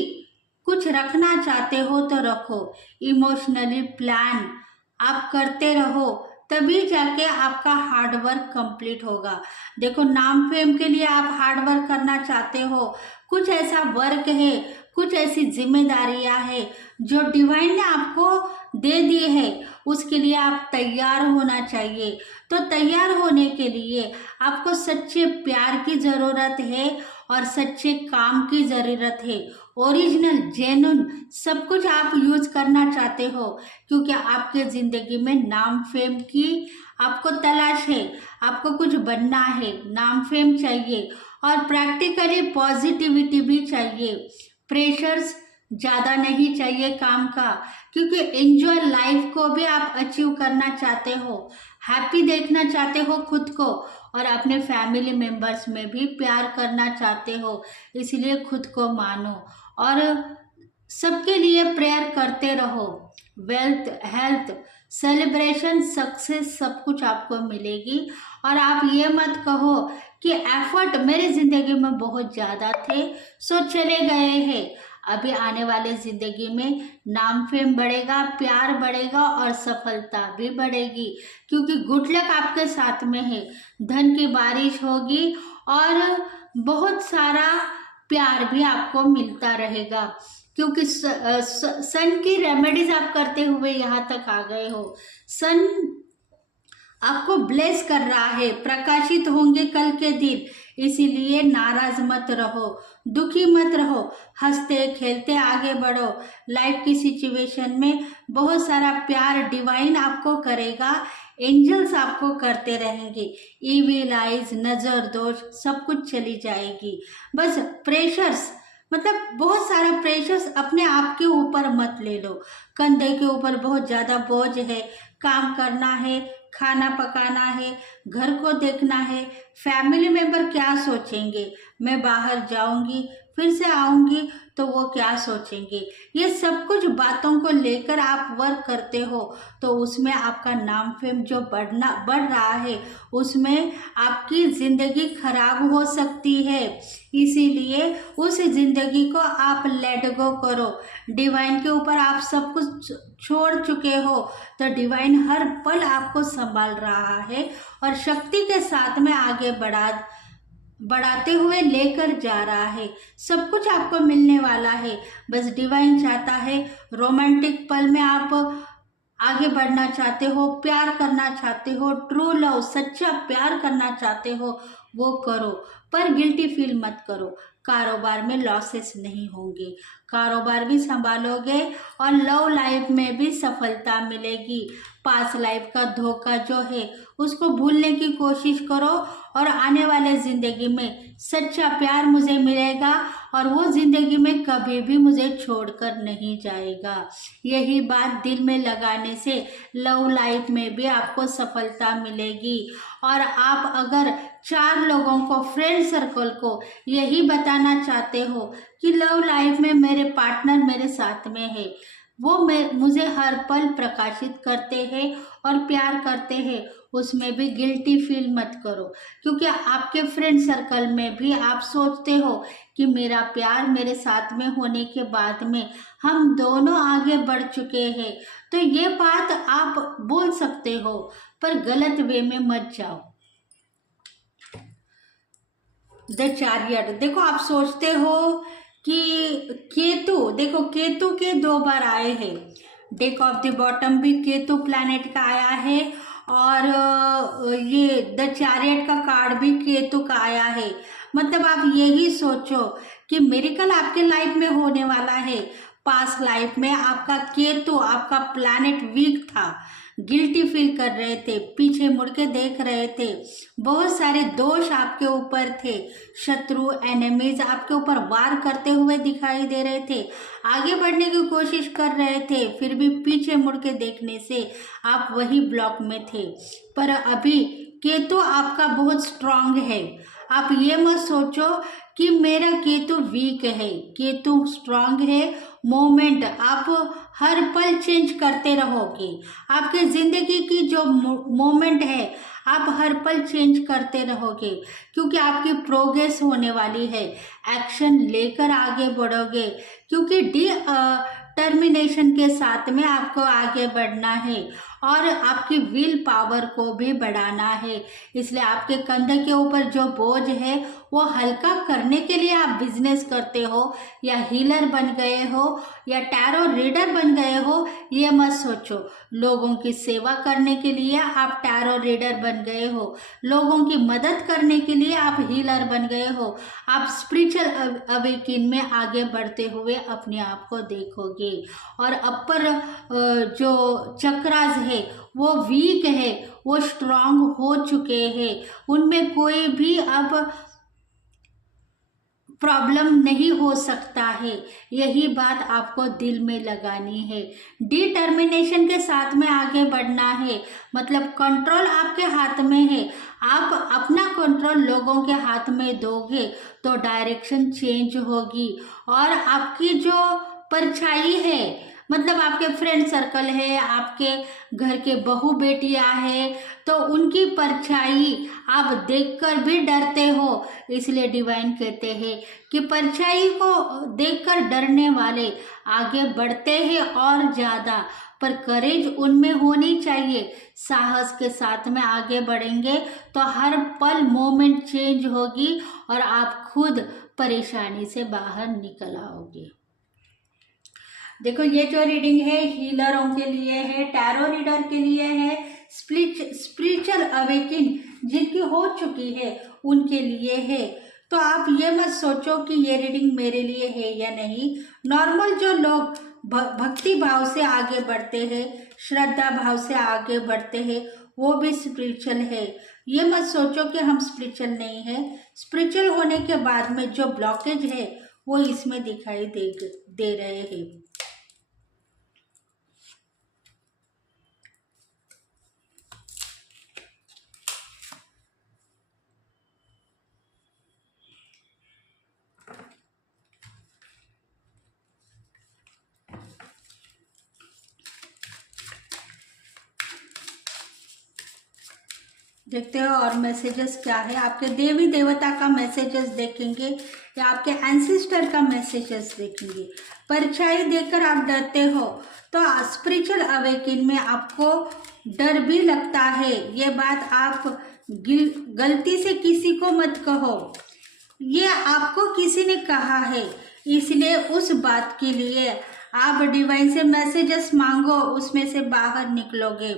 कुछ रखना चाहते हो तो रखो, इमोशनली प्लान आप करते रहो, तभी जाके आपका हार्डवर्क कंप्लीट होगा। देखो नाम फेम के लिए आप हार्डवर्क करना चाहते हो, कुछ ऐसा वर्क है, कुछ ऐसी जिम्मेदारियां है जो डिवाइन ने आपको दे दी है, उसके लिए आप तैयार होना चाहिए। तो तैयार होने के लिए आपको सच्चे प्यार की ज़रूरत है और सच्चे काम की ज़रूरत है। ओरिजिनल जेन्युइन सब कुछ आप यूज करना चाहते हो, क्योंकि आपके ज़िंदगी में नाम फेम की आपको तलाश है, आपको कुछ बनना है, नाम फेम चाहिए और प्रैक्टिकली पॉजिटिविटी भी चाहिए। प्रेशर्स ज़्यादा नहीं चाहिए काम का, क्योंकि एंजॉय लाइफ को भी आप अचीव करना चाहते हो, हैप्पी देखना चाहते हो खुद को और अपने फैमिली मेंबर्स में भी प्यार करना चाहते हो। इसलिए खुद को मानो और सबके लिए प्रेयर करते रहो। वेल्थ, हेल्थ, सेलिब्रेशन, सक्सेस सब कुछ आपको मिलेगी। और आप ये मत कहो कि एफर्ट मेरी ज़िंदगी में बहुत ज़्यादा थे सो चले गए हैं। अभी आने वाले ज़िंदगी में नाम फेम बढ़ेगा, प्यार बढ़ेगा और सफलता भी बढ़ेगी, क्योंकि गुड लक आपके साथ में है। धन की बारिश होगी और बहुत सारा प्यार भी आपको मिलता रहेगा, क्योंकि सन की रेमेडीज आप करते हुए यहाँ तक आ गए हो। सन आपको ब्लेस कर रहा है, प्रकाशित होंगे कल के दिन, इसीलिए नाराज मत रहो, दुखी मत रहो, हंसते खेलते आगे बढ़ो। लाइफ की सिचुएशन में बहुत सारा प्यार डिवाइन आपको करेगा, एंजल्स आपको करते रहेंगे। ईविल आइज, नजर दोष सब कुछ चली जाएगी। बस प्रेशर्स, मतलब बहुत सारा प्रेशर्स अपने आप के ऊपर मत ले लो। कंधे के ऊपर बहुत ज़्यादा बोझ है, काम करना है, खाना पकाना है, घर को देखना है, फैमिली मेंबर क्या सोचेंगे, मैं बाहर जाऊंगी फिर से आऊंगी तो वो क्या सोचेंगे, ये सब कुछ बातों को लेकर आप वर्क करते हो तो उसमें आपका नाम फेम जो बढ़ रहा है उसमें आपकी ज़िंदगी खराब हो सकती है। इसीलिए उस ज़िंदगी को आप लेट गो करो। डिवाइन के ऊपर आप सब कुछ छोड़ चुके हो तो डिवाइन हर पल आपको संभाल रहा है और शक्ति के साथ में आगे बढ़ाते हुए लेकर जा रहा है। सब कुछ आपको मिलने वाला है। बस डिवाइन चाहता है रोमांटिक पल में आप आगे बढ़ना चाहते हो, प्यार करना चाहते हो, ट्रू लव सच्चा प्यार करना चाहते हो, वो करो, पर गिल्टी फील मत करो। कारोबार में लॉसेस नहीं होंगे, कारोबार भी संभालोगे और लव लाइफ में भी सफलता मिलेगी। पास लाइफ का धोखा जो है उसको भूलने की कोशिश करो और आने वाले ज़िंदगी में सच्चा प्यार मुझे मिलेगा और वो ज़िंदगी में कभी भी मुझे छोड़कर नहीं जाएगा। यही बात दिल में लगाने से लव लाइफ में भी आपको सफलता मिलेगी। और आप अगर 4 लोगों को, फ्रेंड सर्कल को यही बताना चाहते हो कि लव लाइफ में मेरे पार्टनर मेरे साथ में है, वो मुझे हर पल प्रकाशित करते हैं और प्यार करते हैं, उसमें भी गिल्टी फील मत करो, क्योंकि आपके फ्रेंड सर्कल में भी आप सोचते हो कि मेरा प्यार मेरे साथ में होने के बाद में हम दोनों आगे बढ़ चुके हैं। तो ये बात आप बोल सकते हो, पर गलत वे में मत जाओ। द चैरियट, देखो आप सोचते हो कि केतु, देखो केतु के 2 बार आए हैं। डेक ऑफ द बॉटम भी केतु प्लैनेट का आया है और ये द चैरियट का कार्ड भी केतु का आया है। मतलब आप यही सोचो कि मिरेकल आपके लाइफ में होने वाला है। पास्ट लाइफ में आपका केतु, आपका प्लैनेट वीक था, गिल्टी फील कर रहे थे, पीछे मुड़ के देख रहे थे, बहुत सारे दोष आपके ऊपर थे, शत्रु एनिमीज आपके ऊपर वार करते हुए दिखाई दे रहे थे, आगे बढ़ने की कोशिश कर रहे थे, फिर भी पीछे मुड़ के देखने से आप वही ब्लॉक में थे। पर अभी केतु आपका बहुत स्ट्रांग है। आप ये मत सोचो कि मेरा केतु वीक है, केतु स्ट्रांग है। मोमेंट आप हर पल चेंज करते रहोगे। आपके ज़िंदगी की जो मोमेंट है आप हर पल चेंज करते रहोगे, क्योंकि आपकी प्रोग्रेस होने वाली है। एक्शन लेकर आगे बढ़ोगे, क्योंकि डिटर्मिनेशन के साथ में आपको आगे बढ़ना है और आपकी विल पावर को भी बढ़ाना है। इसलिए आपके कंधे के ऊपर जो बोझ है वो हल्का करने के लिए आप बिजनेस करते हो या हीलर बन गए हो या टैरो रीडर बन गए हो, ये मत सोचो। लोगों की सेवा करने के लिए आप टैरो रीडर बन गए हो, लोगों की मदद करने के लिए आप हीलर बन गए हो। आप स्पिरिचुअल अवेकिन में आगे बढ़ते हुए अपने आप को देखोगे। और अपर जो चक्रास है वो वीक है, वो स्ट्रांग हो चुके हैं, उनमें कोई भी अब प्रॉब्लम नहीं हो सकता है। यही बात आपको दिल में लगानी है। डिटर्मिनेशन के साथ में आगे बढ़ना है, मतलब कंट्रोल आपके हाथ में है। आप अपना कंट्रोल लोगों के हाथ में दोगे तो डायरेक्शन चेंज होगी और आपकी जो परछाई है, मतलब आपके फ्रेंड सर्कल है, आपके घर के बहू बेटियां है, तो उनकी परछाई आप देखकर भी डरते हो। इसलिए डिवाइन कहते हैं कि परछाई को देखकर डरने वाले आगे बढ़ते हैं और ज़्यादा, पर करेज उनमें होनी चाहिए। साहस के साथ में आगे बढ़ेंगे तो हर पल मोमेंट चेंज होगी और आप खुद परेशानी से बाहर निकल आओगे। देखो ये जो रीडिंग है हीलरों के लिए है, टैरो रीडर के लिए है, स्पिरिचुअल अवेकिन जिनकी हो चुकी है उनके लिए है। तो आप ये मत सोचो कि ये रीडिंग मेरे लिए है या नहीं। नॉर्मल जो लोग भक्ति भाव से आगे बढ़ते हैं, श्रद्धा भाव से आगे बढ़ते हैं, वो भी स्पिरिचुअल है। ये मत सोचो कि हम स्पिरिचुअल नहीं है। स्पिरिचुअल होने के बाद में जो ब्लॉकेज है वो इसमें दिखाई दे रहे हैं। देखते हो और मैसेजेस क्या है। आपके देवी देवता का मैसेजेस देखेंगे या आपके एंसेस्टर का मैसेजेस देखेंगे। परछाई देखकर आप डरते हो तो स्पिरिचुअल अवेकिन में आपको डर भी लगता है। ये बात आप गलती से किसी को मत कहो, ये आपको किसी ने कहा है, इसलिए उस बात के लिए आप डिवाइन से मैसेजेस मांगो, उसमें से बाहर निकलोगे।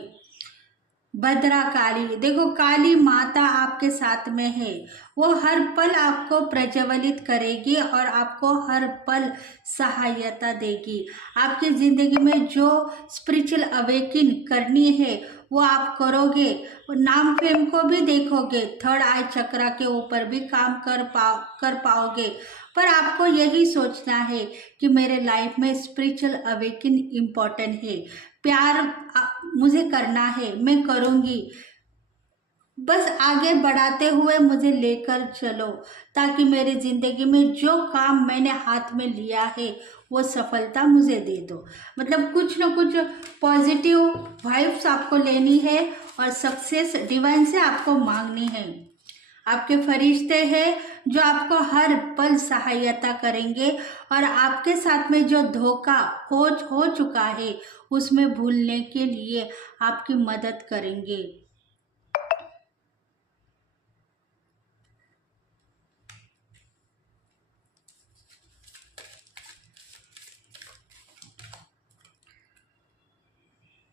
भद्रा काली, देखो काली माता आपके साथ में है, वो हर पल आपको प्रज्वलित करेगी और आपको हर पल सहायता देगी। आपकी ज़िंदगी में जो स्पिरिचुअल अवेकिन करनी है वो आप करोगे। नाम फेम को भी देखोगे, थर्ड आई चक्रा के ऊपर भी काम कर पाओगे। पर आपको यही सोचना है कि मेरे लाइफ में स्पिरिचुअल अवेकिन इम्पोर्टेंट है, प्यार मुझे करना है, मैं करूँगी। बस आगे बढ़ाते हुए मुझे लेकर चलो, ताकि मेरी ज़िंदगी में जो काम मैंने हाथ में लिया है वो सफलता मुझे दे दो। मतलब कुछ ना कुछ पॉजिटिव वाइब्स आपको लेनी है और सक्सेस डिवाइन से आपको मांगनी है। आपके फरिश्ते हैं जो आपको हर पल सहायता करेंगे और आपके साथ में जो धोखा हो चुका है उसमें भूलने के लिए आपकी मदद करेंगे।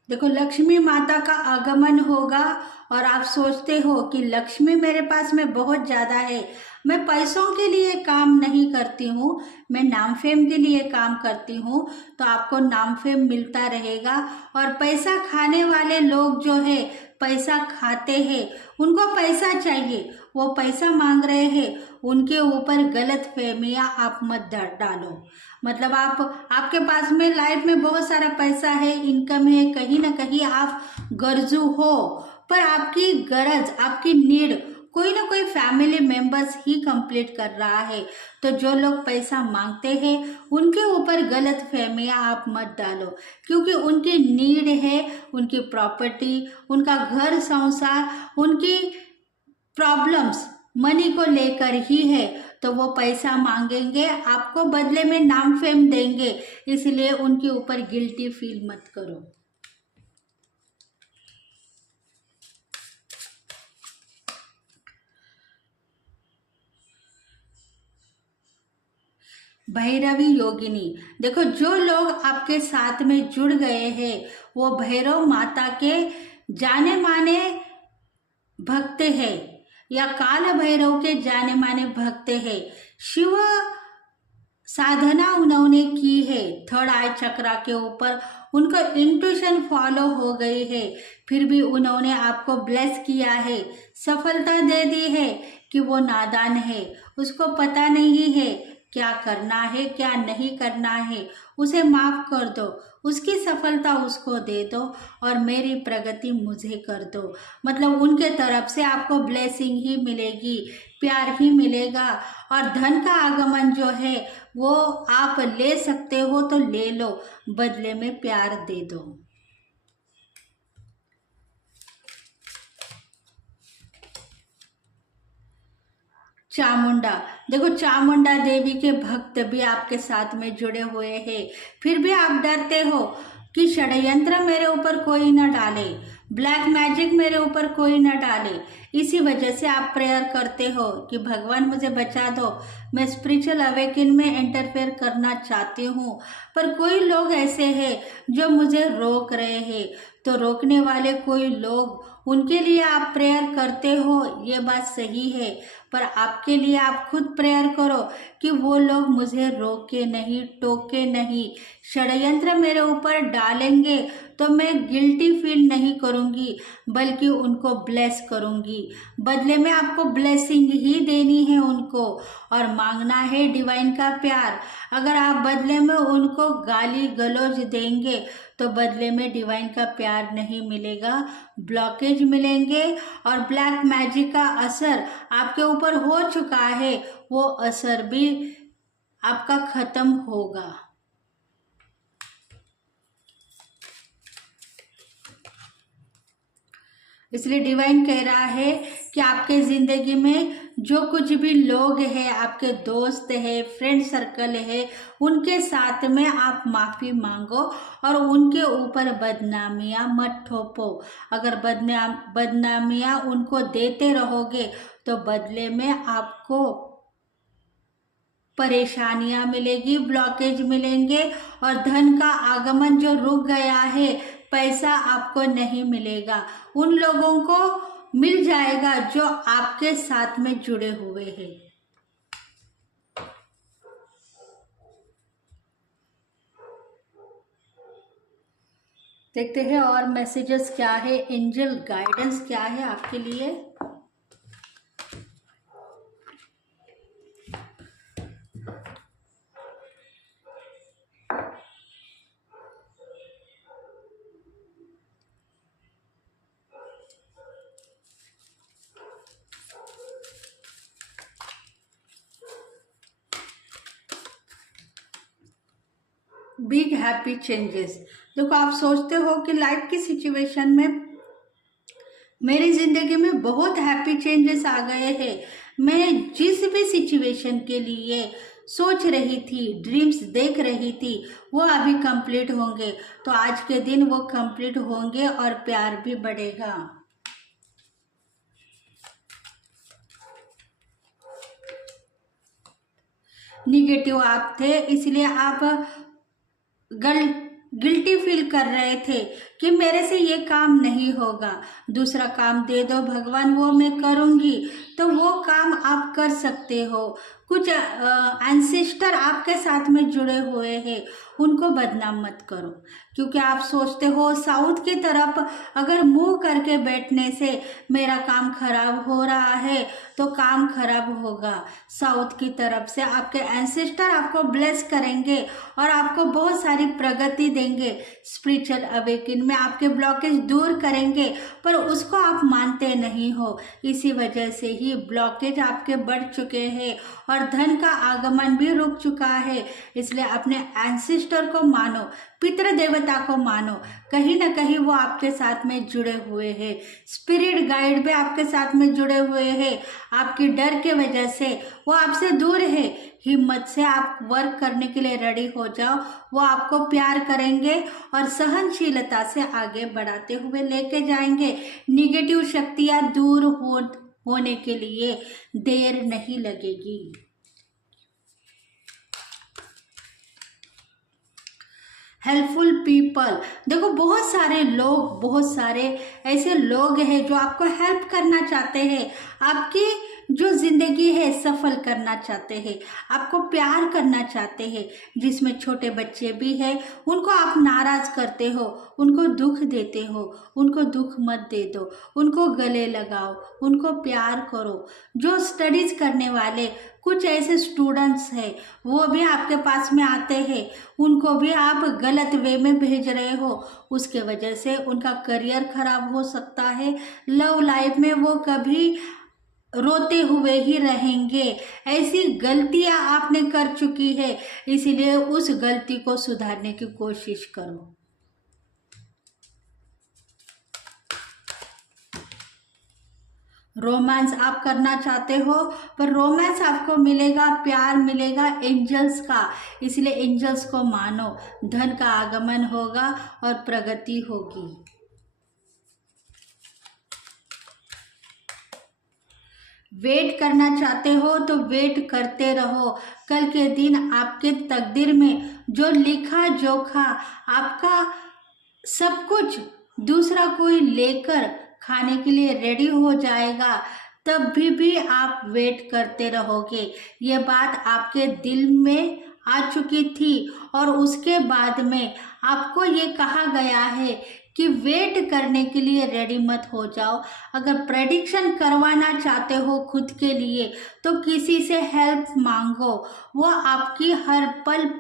देखो लक्ष्मी माता का आगमन होगा और आप सोचते हो कि लक्ष्मी मेरे पास में बहुत ज़्यादा है, मैं पैसों के लिए काम नहीं करती हूँ, मैं नाम फेम के लिए काम करती हूँ, तो आपको नाम फेम मिलता रहेगा। और पैसा खाने वाले लोग जो है पैसा खाते हैं, उनको पैसा चाहिए, वो पैसा मांग रहे हैं, उनके ऊपर गलत फहमियाँ आप मत डालो। मतलब आपके पास में लाइफ में बहुत सारा पैसा है, इनकम है, कहीं ना कहीं आप गर्जू हो, पर आपकी गरज, आपकी नीड कोई ना कोई फैमिली मेंबर्स ही कंप्लीट कर रहा है। तो जो लोग पैसा मांगते हैं उनके ऊपर गलत फहमियाँ आप मत डालो, क्योंकि उनकी नीड है, उनकी प्रॉपर्टी, उनका घर संसार, उनकी प्रॉब्लम्स मनी को लेकर ही है, तो वो पैसा मांगेंगे, आपको बदले में नाम फेम देंगे। इसलिए उनके ऊपर गिल्टी फील मत करो। भैरवी योगिनी, देखो जो लोग आपके साथ में जुड़ गए हैं वो भैरव माता के जाने माने भक्त हैं या काल भैरव के जाने माने भक्त हैं। शिव साधना उन्होंने की है, थर्ड आई चक्रा के ऊपर उनको इंट्यूशन फॉलो हो गई है, फिर भी उन्होंने आपको ब्लेस किया है, सफलता दे दी है कि वो नादान है, उसको पता नहीं है क्या करना है क्या नहीं करना है, उसे माफ़ कर दो, उसकी सफलता उसको दे दो और मेरी प्रगति मुझे कर दो। मतलब उनके तरफ से आपको ब्लेसिंग ही मिलेगी, प्यार ही मिलेगा। और धन का आगमन जो है वो आप ले सकते हो तो ले लो, बदले में प्यार दे दो। चामुंडा, देखो चामुंडा देवी के भक्त भी आपके साथ में जुड़े हुए हैं, फिर भी आप डरते हो कि षड्यंत्र मेरे ऊपर कोई न डाले, ब्लैक मैजिक मेरे ऊपर कोई न डाले। इसी वजह से आप प्रेयर करते हो कि भगवान मुझे बचा दो, मैं स्पिरिचुअल अवेकन में इंटरफेयर करना चाहती हूँ, पर कोई लोग ऐसे हैं जो मुझे रोक रहे हैं। तो रोकने वाले कोई लोग, उनके लिए आप प्रेयर करते हो, ये बात सही है, पर आपके लिए आप खुद प्रेयर करो कि वो लोग मुझे रोके नहीं, टोके नहीं। षड्यंत्र मेरे ऊपर डालेंगे तो मैं गिल्टी फील नहीं करूँगी, बल्कि उनको ब्लेस करूँगी। बदले में आपको ब्लेसिंग ही देनी है उनको, और मांगना है डिवाइन का प्यार। अगर आप बदले में उनको गाली गलौज देंगे तो बदले में डिवाइन का प्यार नहीं मिलेगा, ब्लॉकेज मिलेंगे। और ब्लैक मैजिक का असर आपके ऊपर हो चुका है, वो असर भी आपका खत्म होगा। इसलिए डिवाइन कह रहा है कि आपके ज़िंदगी में जो कुछ भी लोग हैं, आपके दोस्त है, फ्रेंड सर्कल है, उनके साथ में आप माफ़ी मांगो और उनके ऊपर बदनामियाँ मत थोपो। अगर बदनामियाँ उनको देते रहोगे तो बदले में आपको परेशानियां मिलेगी, ब्लॉकेज मिलेंगे, और धन का आगमन जो रुक गया है, पैसा आपको नहीं मिलेगा, उन लोगों को मिल जाएगा जो आपके साथ में जुड़े हुए हैं। देखते हैं और मैसेजेस क्या है, एंजल गाइडेंस क्या है आपके लिए। बिग हैप्पी चेंजेस, देखो आप सोचते हो कि लाइफ की सिचुएशन में मेरी ज़िंदगी में बहुत हैप्पी चेंजेस आ गए हैं, मैं जिस भी सिचुएशन के लिए सोच रही थी, ड्रीम्स देख रही थी, वो अभी कंप्लीट होंगे। तो आज के दिन वो कंप्लीट होंगे और प्यार भी बढ़ेगा। निगेटिव आप थे, इसलिए आप गिल्टी फील कर रहे थे कि मेरे से ये काम नहीं होगा, दूसरा काम दे दो भगवान, वो मैं करूँगी। तो वो काम आप कर सकते हो। कुछ एंसेस्टर आपके साथ में जुड़े हुए हैं, उनको बदनाम मत करो, क्योंकि आप सोचते हो साउथ की तरफ अगर मुंह करके बैठने से मेरा काम खराब हो रहा है तो काम खराब होगा। साउथ की तरफ से आपके एंसेस्टर आपको ब्लेस करेंगे और आपको बहुत सारी प्रगति देंगे, स्पिरिचुअल अवेकन में आपके ब्लॉकेज दूर करेंगे, पर उसको आप मानते नहीं हो। इसी वजह से ही ब्लॉकेज आपके बढ़ चुके हैं और धन का आगमन भी रुक चुका है। इसलिए अपने एंसेस्टर को मानो, पितृ देवता को मानो, कहीं ना कहीं वो आपके साथ में जुड़े हुए हैं। स्पिरिट गाइड भी आपके साथ में जुड़े हुए हैं। आपकी डर के वजह से वो आपसे दूर है। हिम्मत से आप वर्क करने के लिए रेडी हो जाओ, वो आपको प्यार करेंगे और सहनशीलता से आगे बढ़ाते हुए लेके जाएंगे। निगेटिव शक्तियाँ दूर होने के लिए देर नहीं लगेगी। हेल्पफुल पीपल, देखो बहुत सारे लोग, बहुत सारे ऐसे लोग हैं जो आपको हेल्प करना चाहते हैं, आपकी जो जिंदगी है सफल करना चाहते हैं, आपको प्यार करना चाहते हैं। जिसमें छोटे बच्चे भी हैं, उनको आप नाराज करते हो, उनको दुख देते हो, उनको दुख मत दे दो, उनको गले लगाओ, उनको प्यार करो। जो स्टडीज करने वाले कुछ ऐसे स्टूडेंट्स हैं वो भी आपके पास में आते हैं, उनको भी आप गलत वे में भेज रहे हो, उसके वजह से उनका करियर खराब हो सकता है। लव लाइफ में वो कभी रोते हुए ही रहेंगे। ऐसी गलतियां आपने कर चुकी है, इसीलिए उस गलती को सुधारने की कोशिश करो। रोमांस आप करना चाहते हो, पर रोमांस आपको मिलेगा, प्यार मिलेगा एंजल्स का, इसलिए एंजल्स को मानो। धन का आगमन होगा और प्रगति होगी। वेट करना चाहते हो तो वेट करते रहो। कल के दिन आपके तकदीर में जो लिखा जोखा आपका सब कुछ दूसरा कोई लेकर खाने के लिए रेडी हो जाएगा, तब भी आप वेट करते रहोगे। ये बात आपके दिल में आ चुकी थी और उसके बाद में आपको ये कहा गया है कि वेट करने के लिए रेडी मत हो जाओ। अगर प्रेडिक्शन करवाना चाहते हो खुद के लिए तो किसी से हेल्प मांगो, वो आपकी हर पल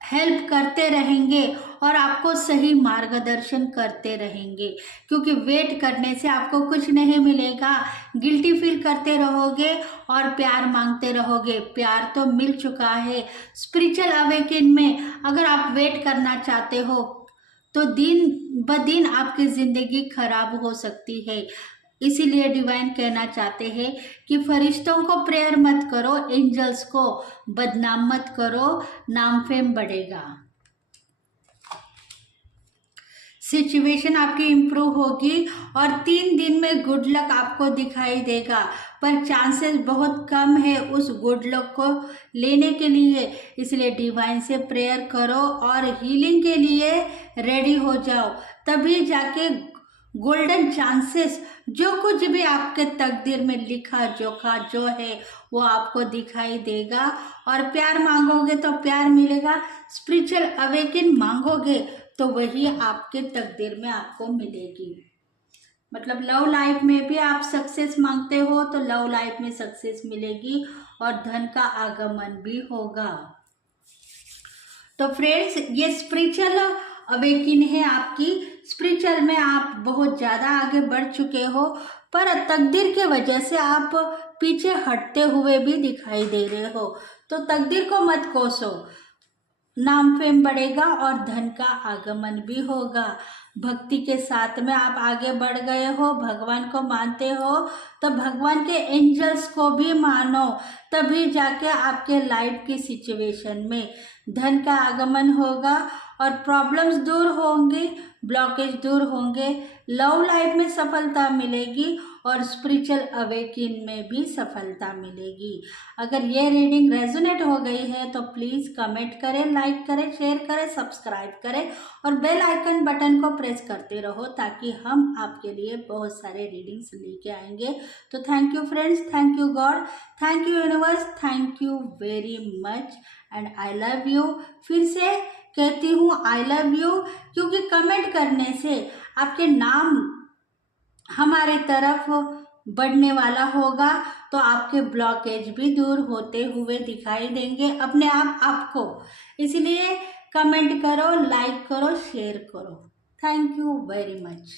हेल्प करते रहेंगे और आपको सही मार्गदर्शन करते रहेंगे, क्योंकि वेट करने से आपको कुछ नहीं मिलेगा। गिल्टी फील करते रहोगे और प्यार मांगते रहोगे। प्यार तो मिल चुका है। स्पिरिचुअल अवेकन में अगर आप वेट करना चाहते हो तो दिन ब दिन आपकी ज़िंदगी खराब हो सकती है। इसीलिए डिवाइन कहना चाहते हैं कि फरिश्तों को प्रेयर मत करो, एंजल्स को बदनाम मत करो, नाम फेम बढ़ेगा। सिचुएशन आपकी इम्प्रूव होगी और 3 दिन में गुड लक आपको दिखाई देगा, पर चांसेस बहुत कम है उस गुड लक को लेने के लिए। इसलिए डिवाइन से प्रेयर करो और हीलिंग के लिए रेडी हो जाओ, तभी जाके गोल्डन चांसेस जो कुछ भी आपके तकदीर में लिखा जोखा जो है वो आपको दिखाई देगा। और प्यार मांगोगे तो प्यार मिलेगा, स्पिरिचुअल अवेकन मांगोगे तो वही आपके तकदीर में आपको मिलेगी। मतलब लव लाइफ में भी आप सक्सेस मांगते हो तो लव लाइफ में सक्सेस मिलेगी और धन का आगमन भी होगा। तो फ्रेंड्स, ये स्पिरिचुअल अवेकिन है आपकी। स्पिरिचुअल में आप बहुत ज़्यादा आगे बढ़ चुके हो, पर तकदीर के वजह से आप पीछे हटते हुए भी दिखाई दे रहे हो। तो तकदीर को मत कोसो, नाम फेम बढ़ेगा और धन का आगमन भी होगा। भक्ति के साथ में आप आगे बढ़ गए हो, भगवान को मानते हो तो भगवान के एंजल्स को भी मानो, तभी जाके आपके लाइफ की सिचुएशन में धन का आगमन होगा और प्रॉब्लम्स दूर होंगी, ब्लॉकेज दूर होंगे, लव लाइफ में सफलता मिलेगी और स्पिरिचुअल अवेकिन में भी सफलता मिलेगी। अगर ये रीडिंग रेजोनेट हो गई है तो प्लीज़ कमेंट करें, लाइक करें, शेयर करें, सब्सक्राइब करें और बेल आइकन बटन को प्रेस करते रहो, ताकि हम आपके लिए बहुत सारे रीडिंग्स लेके आएंगे। तो thank you friends, thank you God, thank you universe, thank you very much and I love you. फिर से कहती हूँ आई लव यू, क्योंकि कमेंट करने से आपके नाम हमारे तरफ बढ़ने वाला होगा, तो आपके ब्लॉकेज भी दूर होते हुए दिखाई देंगे अपने आप आपको। इसलिए कमेंट करो, लाइक करो, शेयर करो। Thank you very much.